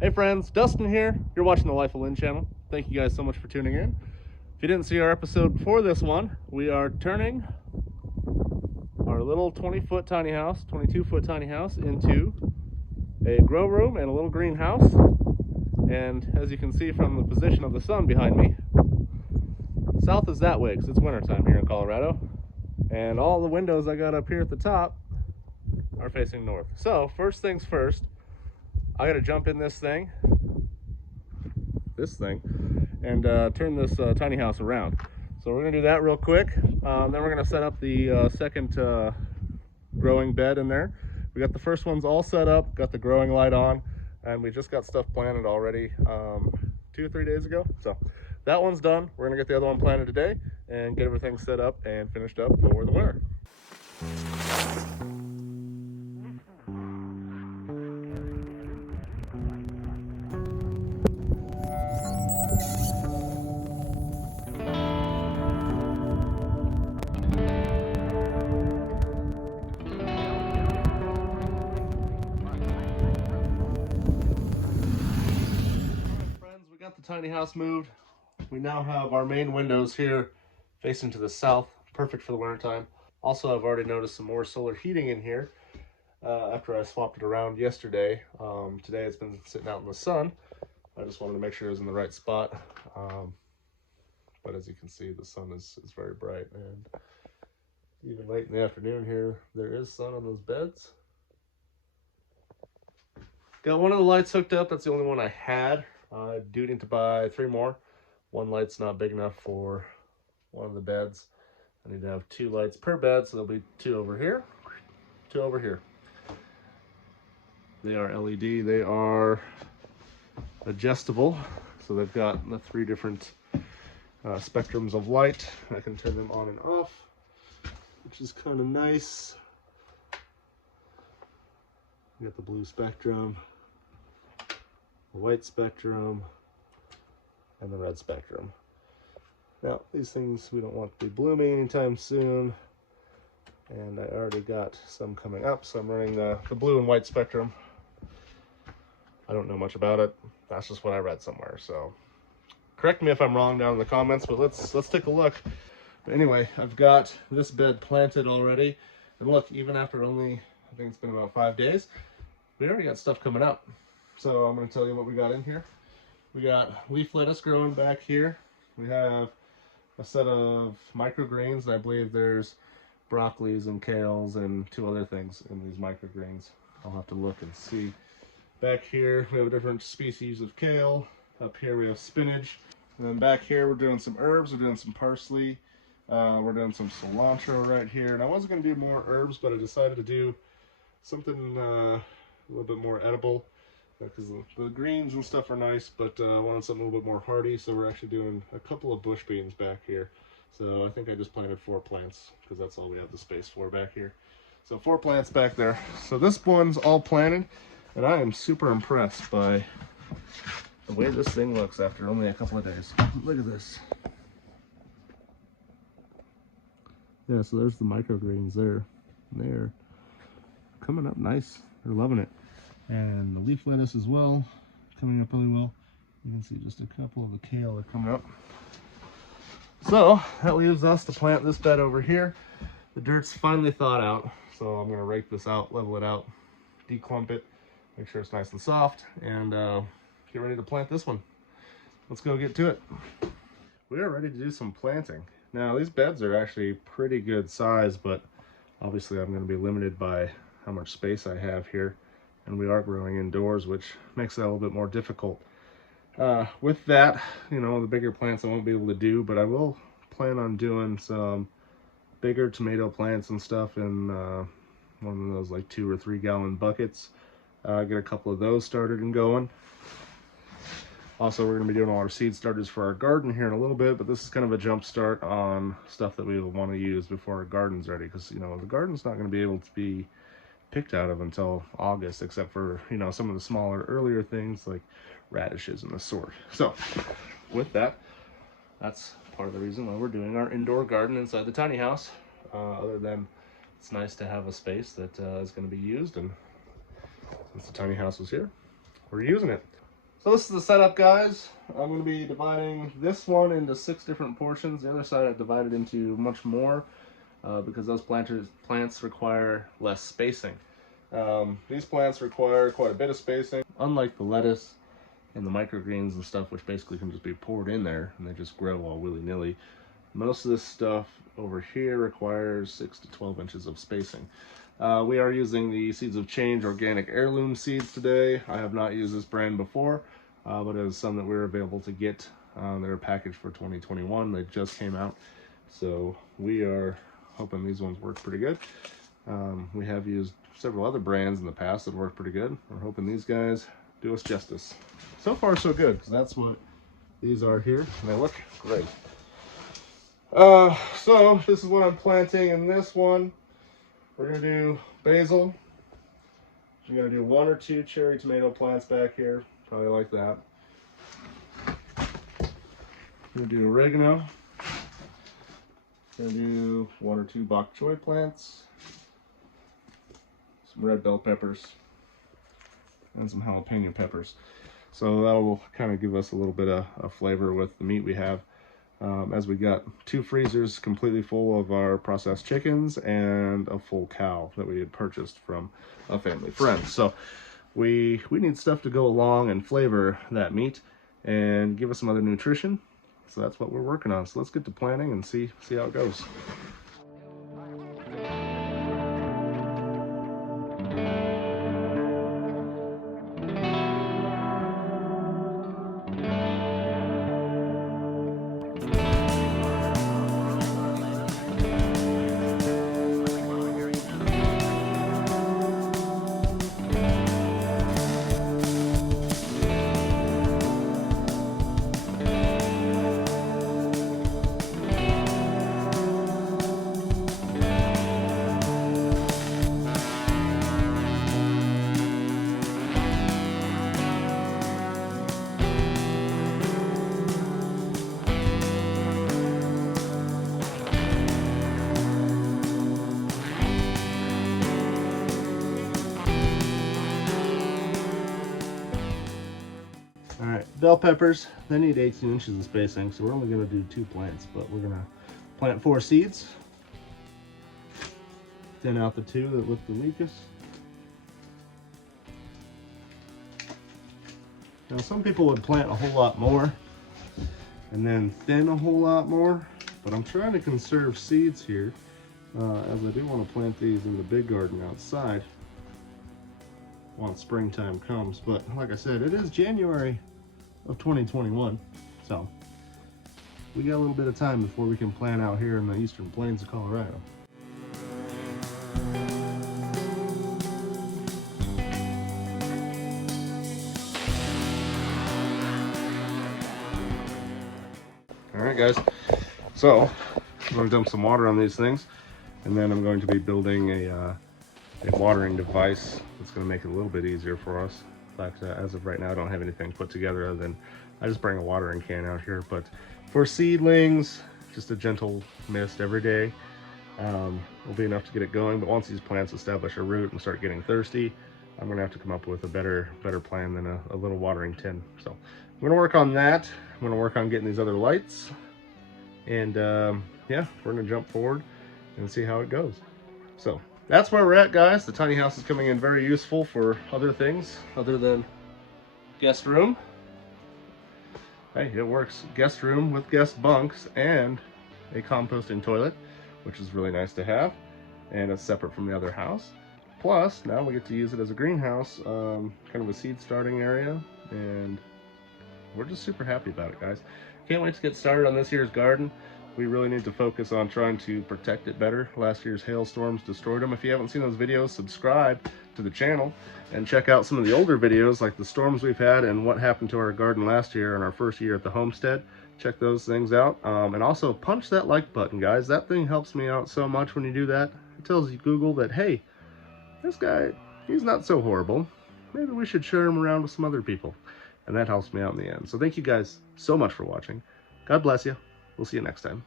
Hey friends, Dustin here. You're watching the Life of Lynn channel. Thank you guys so much for tuning in. If you didn't see our episode before this one, we are turning our little 20-foot tiny house, 22-foot tiny house into a grow room and a little greenhouse. And as you can see from the position of the sun behind me, south is that way because it's wintertime here in Colorado. And all the windows I got up here at the top are facing north. So first things first, I gotta jump in this thing, and turn this tiny house around. So we're gonna do that real quick. Then we're gonna set up the second growing bed in there. We got the first ones all set up, got the growing light on, and we just got stuff planted already 2 or 3 days ago. So that one's done. We're gonna get the other one planted today and get everything set up and finished up for the winter. The tiny house moved. We now have our main windows here facing to the south, perfect for the winter time. Also, I've already noticed some more solar heating in here after I swapped it around yesterday. Today it's been sitting out in the sun. I just wanted to make sure it was in the right spot. But as you can see, the sun is very bright, and even late in the afternoon here, there is sun on those beds. Got one of the lights hooked up. That's the only one I had. I do need to buy 3 more. One light's not big enough for one of the beds. I need to have 2 lights per bed, so there'll be 2 over here, 2 over here. They are LED. They are adjustable, so they've got the 3 different spectrums of light. I can turn them on and off, which is kind of nice. You got the blue spectrum, the white spectrum, and the red spectrum. Now, these things we don't want to be blooming anytime soon, and I already got some coming up, so I'm running the blue and white spectrum. I don't know much about it. That's just what I read somewhere, so correct me if I'm wrong down in the comments, but let's take a look. But anyway, I've got this bed planted already, and look, even after only, I think it's been about 5 days, we already got stuff coming up. So I'm going to tell you what we got in here. We got leaf lettuce growing back here. We have a set of microgreens. I believe there's broccolis and kales and 2 other things in these microgreens. I'll have to look and see. Back here we have a different species of kale. Up here we have spinach. And then back here we're doing some herbs. We're doing some parsley. We're doing some cilantro right here. And I wasn't going to do more herbs, but I decided to do something a little bit more edible, because the greens and stuff are nice, but I wanted something a little bit more hardy, so we're actually doing a couple of bush beans back here. So I think I just planted 4 plants, because that's all we have the space for back here. So 4 plants back there. So this one's all planted, and I am super impressed by the way this thing looks after only a couple of days. Look at this. Yeah, so there's the microgreens there. They're coming up nice. They're loving it. And the leaf lettuce as well, coming up really well. You can see just a couple of the kale are coming up. So that leaves us to plant this bed over here. The dirt's finally thawed out, so I'm gonna rake this out, level it out, declump it, make sure it's nice and soft, and get ready to plant this one. Let's go get to it. We are ready to do some planting. Now these beds are actually pretty good size, but obviously I'm gonna be limited by how much space I have here. And we are growing indoors, which makes that a little bit more difficult. With that, you know, the bigger plants I won't be able to do, but I will plan on doing some bigger tomato plants and stuff in one of those like 2 or 3 gallon buckets. Get a couple of those started and going. Also, we're going to be doing all our seed starters for our garden here in a little bit, but this is kind of a jump start on stuff that we will want to use before our garden's ready, because, you know, the garden's not going to be able to be picked out of until August, except for, you know, some of the smaller earlier things like radishes and the sort. So with that, that's part of the reason why we're doing our indoor garden inside the tiny house. Other than it's nice to have a space that is going to be used, and since the tiny house was here, we're using it. So this is the setup, guys. I'm going to be dividing this one into 6 different portions. The other side I divided into much more because those plants require less spacing. These plants require quite a bit of spacing, unlike the lettuce and the microgreens and stuff, which basically can just be poured in there and they just grow all willy-nilly. Most of this stuff over here requires 6 to 12 inches of spacing. We are using the Seeds of Change organic heirloom seeds today. I have not used this brand before, but it is some that we're available to get. They're packaged for 2021. They just came out, so we are hoping these ones work pretty good. We have used several other brands in the past that work pretty good. We're hoping these guys do us justice. So far so good, because that's what these are here, and they look great. So this is what I'm planting in this one. We're going to do basil. I'm going to do 1 or 2 cherry tomato plants back here, probably like that. I'm going to do oregano. I'm going to do 1 or 2 bok choy plants. Some red bell peppers. And some jalapeno peppers. So that will kind of give us a little bit of flavor with the meat we have. As we got 2 freezers completely full of our processed chickens and a full cow that we had purchased from a family friend. So we need stuff to go along and flavor that meat and give us some other nutrition. So that's what we're working on. So let's get to planting and see how it goes. Alright, bell peppers, they need 18 inches of spacing, so we're only going to do 2 plants, but we're going to plant 4 seeds. Thin out the 2 that look the weakest. Now some people would plant a whole lot more and then thin a whole lot more, but I'm trying to conserve seeds here, as I do want to plant these in the big garden outside once springtime comes. But like I said, it is January of 2021, so we got a little bit of time before we can plant out here in the eastern plains of Colorado. All right, guys, so I'm going to dump some water on these things, and then I'm going to be building a watering device that's going to make it a little bit easier for us. In fact, as of right now, I don't have anything put together other than I just bring a watering can out here. But for seedlings, just a gentle mist every day will be enough to get it going. But once these plants establish a root and start getting thirsty, I'm going to have to come up with a better plan than a little watering tin. So I'm going to work on that. I'm going to work on getting these other lights. And yeah, we're going to jump forward and see how it goes. So that's where we're at, guys. The tiny house is coming in very useful for other things other than guest room. Hey, it works. Guest room with guest bunks and a composting toilet, which is really nice to have, and it's separate from the other house. Plus, now we get to use it as a greenhouse, kind of a seed starting area, and we're just super happy about it, guys. Can't wait to get started on this year's garden. We really need to focus on trying to protect it better. Last year's hailstorms destroyed them. If you haven't seen those videos, subscribe to the channel and check out some of the older videos like the storms we've had and what happened to our garden last year in our first year at the homestead. Check those things out. And also punch that like button, guys. That thing helps me out so much when you do that. It tells you Google that, hey, this guy, he's not so horrible. Maybe we should share him around with some other people. And that helps me out in the end. So thank you guys so much for watching. God bless you. We'll see you next time.